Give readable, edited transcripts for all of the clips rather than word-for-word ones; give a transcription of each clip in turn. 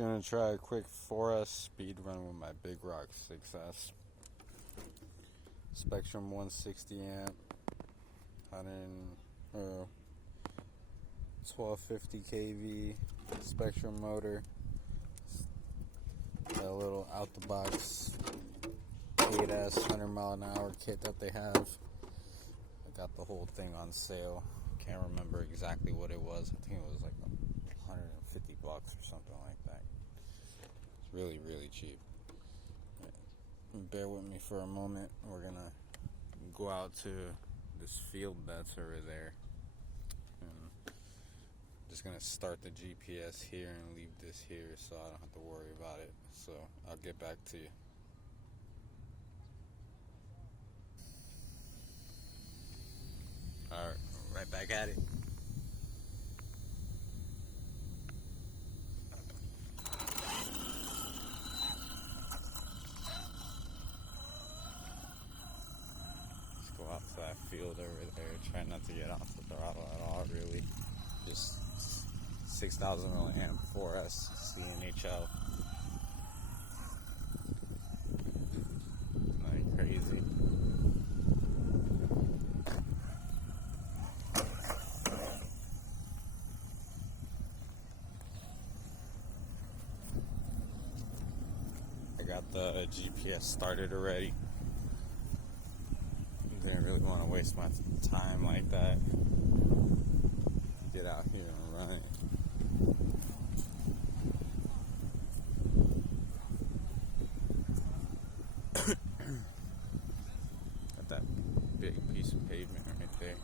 Gonna try a quick 4S speed run with my Big Rock 6S. Spectrum 160 amp, 1250 kV Spectrum motor. That little out the box 8S 100-mile-an-hour kit that they have. I got the whole thing on sale. Can't remember exactly what it was. I think it was like $150 or something like that. It's really, really cheap. Bear with me for a moment. We're gonna go out to this field that's over there. And just gonna start the GPS here and leave this here so I don't have to worry about it. So I'll get back to you. Alright, right back at it. Let's go out to that field over there. Try not to get off the throttle at all, really. Just 6,000 milliamp 4S CNHL. Nothing crazy. I got the GPS started already. Didn't really want to waste my time like that. Get out here and run it. Got that big piece of pavement right there.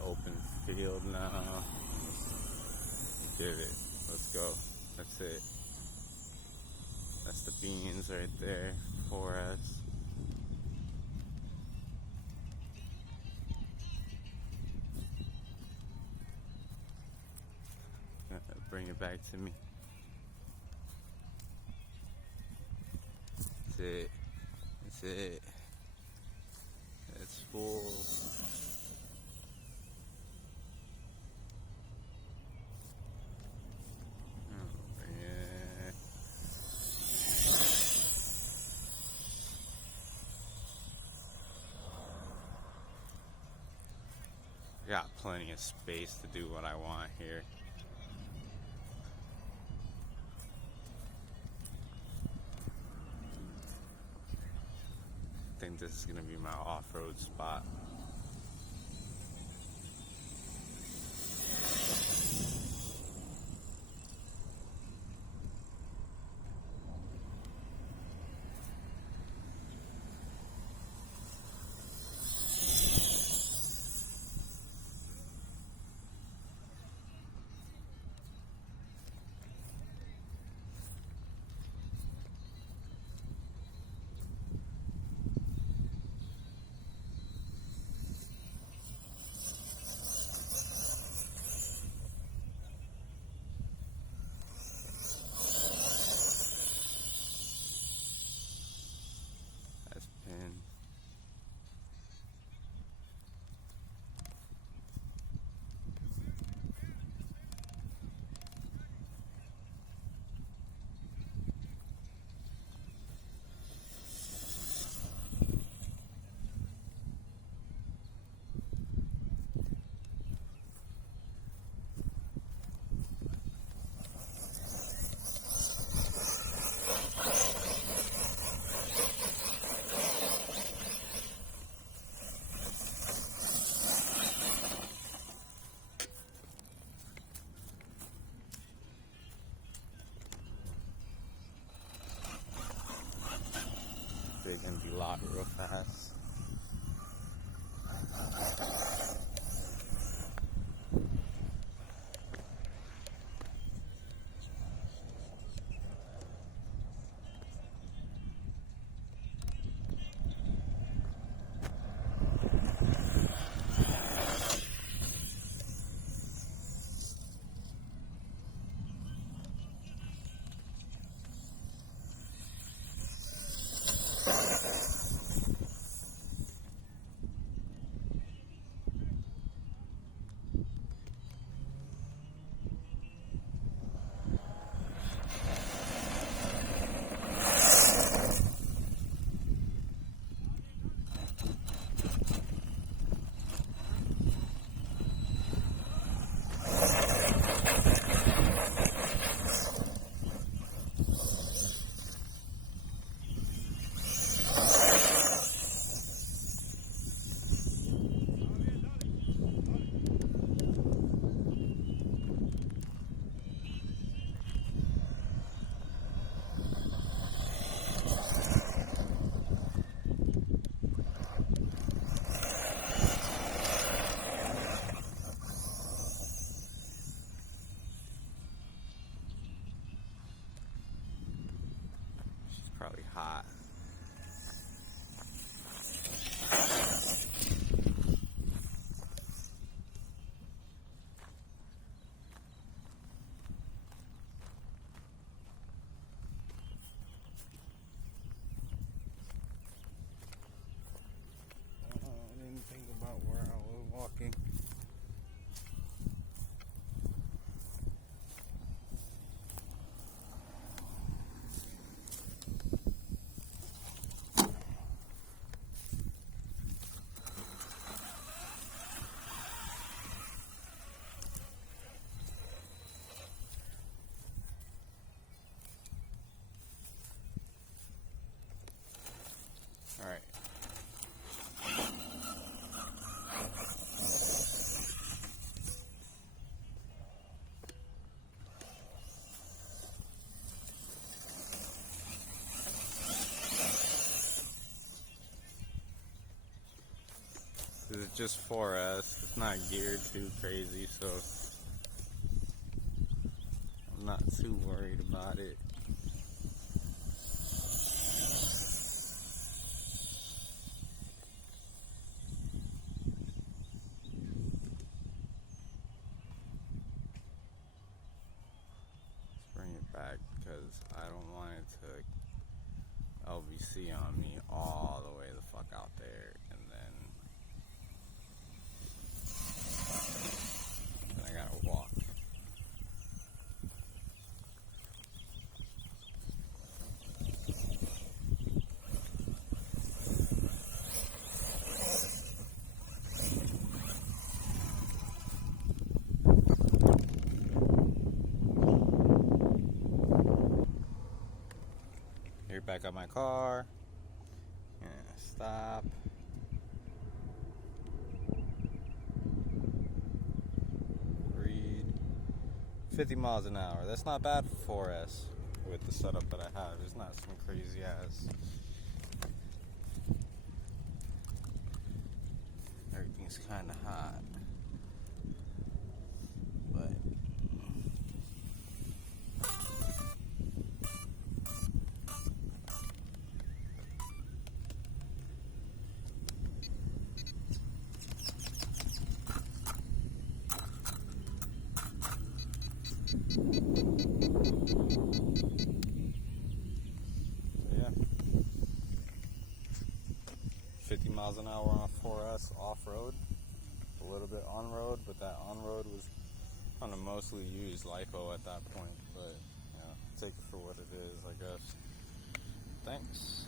Open field now. Get it. Let's go. That's it. That's the beans right there. 4S. Bring it back to me. That's it. That's it. It's full. Got plenty of space to do what I want here. I think this is gonna be my off-road spot. This is just 4S. It's not geared too crazy, so I'm not too worried about it. Let's bring it back because I don't want it to LVC on me all the way the fuck out there, and then I gotta walk. Here, back up my car. And stop. Read. 50 miles an hour. That's not bad for 4S with the setup that I have. It's not some crazy ass. Everything's kind of hot. But yeah, 50 miles an hour on a 4S off-road, a little bit on-road, but that on-road was kind of mostly used LiPo at that point, but you know, take it for what it is, I guess. Thanks.